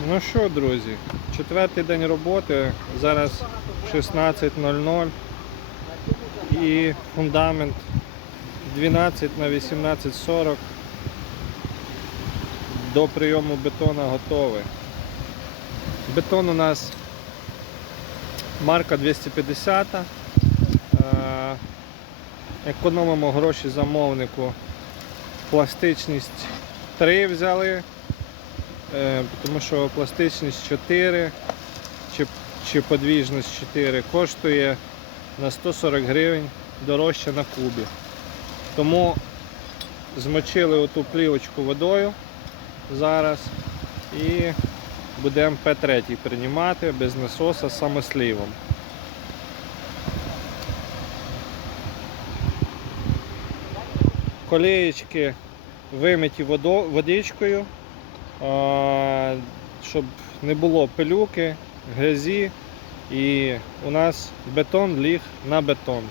Ну що, друзі, четвертий день роботи, зараз 16.00 і фундамент 12 на 18.40 до прийому бетона готовий. Бетон у нас марка 250. Е, Економимо гроші замовнику. Пластичність 3 взяли. Е, тому що пластичність 4 чи, чи подвіжність 4 коштує на 140 гривень дорожче на кубі. Тому змочили оту плівочку водою зараз і будемо П3 приймати без насоса самослівом. Колеєчки вимиті водичкою, щоб не було пилюки, грязі. І у нас бетон ліг на бетон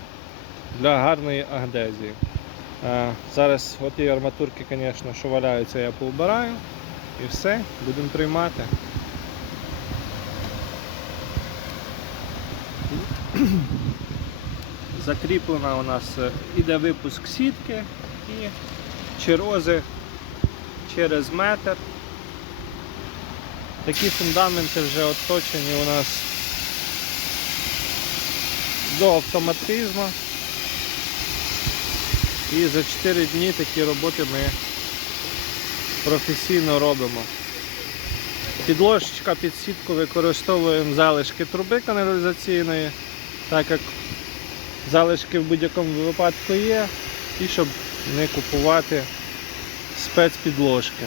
для гарної агдезії. Зараз оті арматурки, звісно, що валяються, я поубираю. І все, будемо приймати. Закріплена у нас е, іде випуск сітки і черози через метр. Такі фундаменти вже оточені у нас до автоматизму. І за 4 дні такі роботи ми професійно робимо. Підложечка під сітку використовуємо залишки труби каналізаційної, так як залишки в будь-якому випадку є, і щоб не купувати спецпідложки.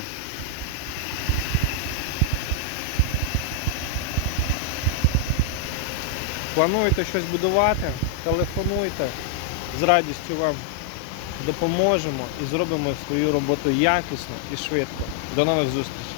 Плануєте щось будувати, телефонуйте, з радістю вам допоможемо і зробимо свою роботу якісно і швидко. До нових зустрічей!